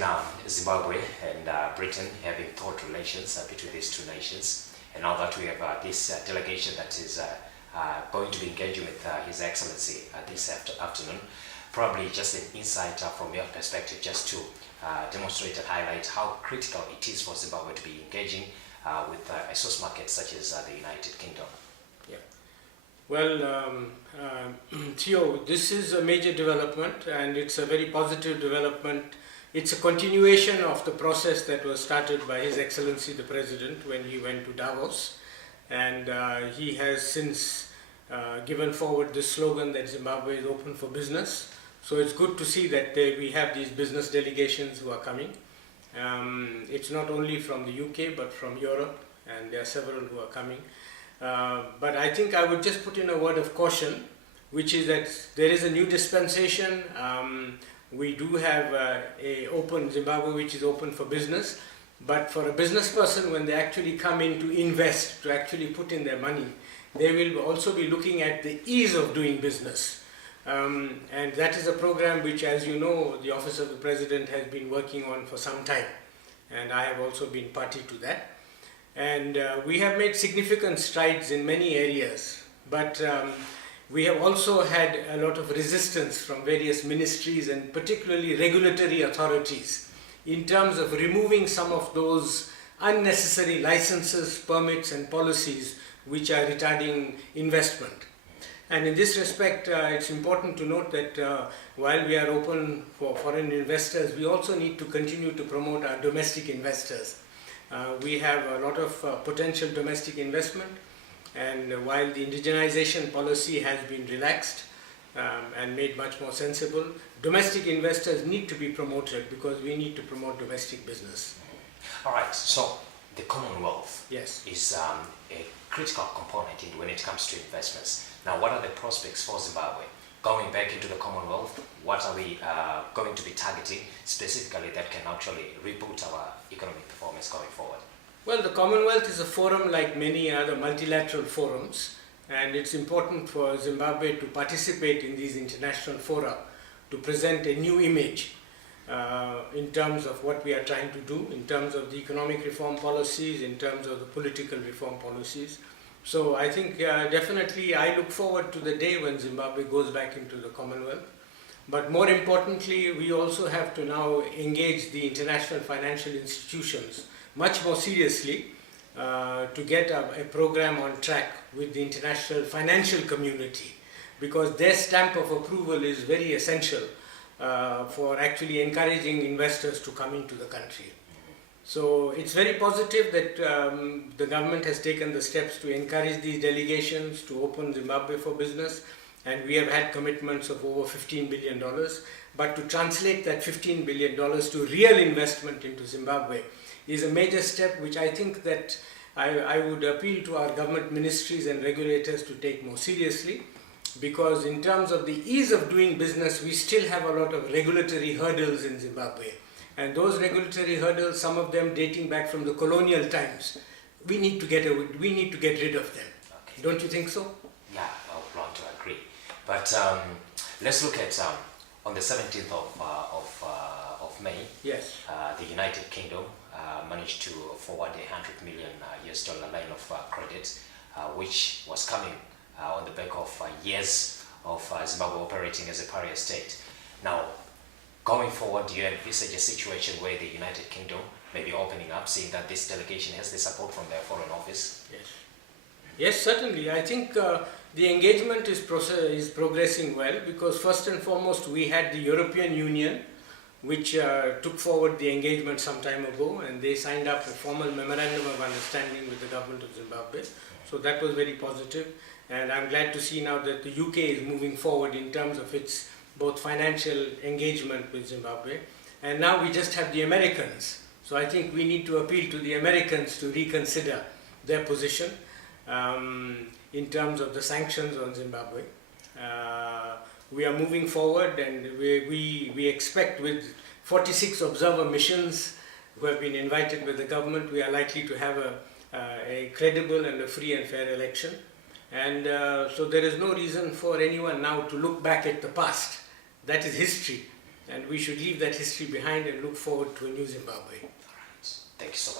between Zimbabwe and Britain, having thought relations between these two nations. And now that we have this delegation that is going to be engaging with His Excellency this afternoon, probably just an insight from your perspective, just to demonstrate and highlight how critical it is for Zimbabwe to be engaging with a source market such as the United Kingdom. Yeah. Well, Theo, this is a major development, and it's a very positive development. It's a continuation of the process that was started by His Excellency the President when he went to Davos, and he has since given forward the slogan that Zimbabwe is open for business. So it's good to see that we have these business delegations who are coming. It's not only from the UK but from Europe, and there are several who are coming. But I think I would just put in a word of caution, which is that there is a new dispensation. We do have a open Zimbabwe which is open for business, but for a business person, when they actually come in to invest, to actually put in their money, they will also be looking at the ease of doing business. And that is a program which, as you know, the Office of the President has been working on for some time, and I have also been party to that. And we have made significant strides in many areas, but we have also had a lot of resistance from various ministries and particularly regulatory authorities in terms of removing some of those unnecessary licenses, permits and policies which are retarding investment. And in this respect, it's important to note that while we are open for foreign investors, we also need to continue to promote our domestic investors. We have a lot of potential domestic investment, and while the indigenization policy has been relaxed and made much more sensible, domestic investors need to be promoted because we need to promote domestic business. All right, so the Commonwealth Yes. is a critical component when it comes to investments. Now, what are the prospects for Zimbabwe? Going back into the Commonwealth, what are we going to be targeting specifically that can actually reboot our economic performance going forward? Well, the Commonwealth is a forum like many other multilateral forums, and it's important for Zimbabwe to participate in these international fora to present a new image in terms of what we are trying to do, in terms of the economic reform policies, in terms of the political reform policies. So I think definitely I look forward to the day when Zimbabwe goes back into the Commonwealth. But more importantly, we also have to now engage the international financial institutions much more seriously to get a program on track with the international financial community, because their stamp of approval is very essential for actually encouraging investors to come into the country. So it's very positive that the government has taken the steps to encourage these delegations to open Zimbabwe for business, and we have had commitments of over $15 billion. But to translate that $15 billion to real investment into Zimbabwe is a major step which I think that I would appeal to our government ministries and regulators to take more seriously, because in terms of the ease of doing business, we still have a lot of regulatory hurdles in Zimbabwe. And those regulatory hurdles, some of them dating back from the colonial times, we need to get rid of them. Okay. Don't you think so? Yeah, I would want to agree. But let's look at on the 17th of May. Yes. The United Kingdom managed to forward $100 million US line of credit, which was coming on the back of years of Zimbabwe operating as a pariah state. Now, going forward, do you envisage a situation where the United Kingdom may be opening up, seeing that this delegation has the support from their Foreign Office? Yes. Yes, certainly. I think the engagement is progressing well, because first and foremost we had the European Union, which took forward the engagement some time ago, and they signed up a formal memorandum of understanding with the government of Zimbabwe. So that was very positive, and I'm glad to see now that the UK is moving forward in terms of its both financial engagement with Zimbabwe. And now we just have the Americans. So I think we need to appeal to the Americans to reconsider their position in terms of the sanctions on Zimbabwe. We are moving forward, and we expect, with 46 observer missions who have been invited with the government, we are likely to have a credible and a free and fair election. And so there is no reason for anyone now to look back at the past. That is history, and we should leave that history behind and look forward to a new Zimbabwe. All right. Thank you so much.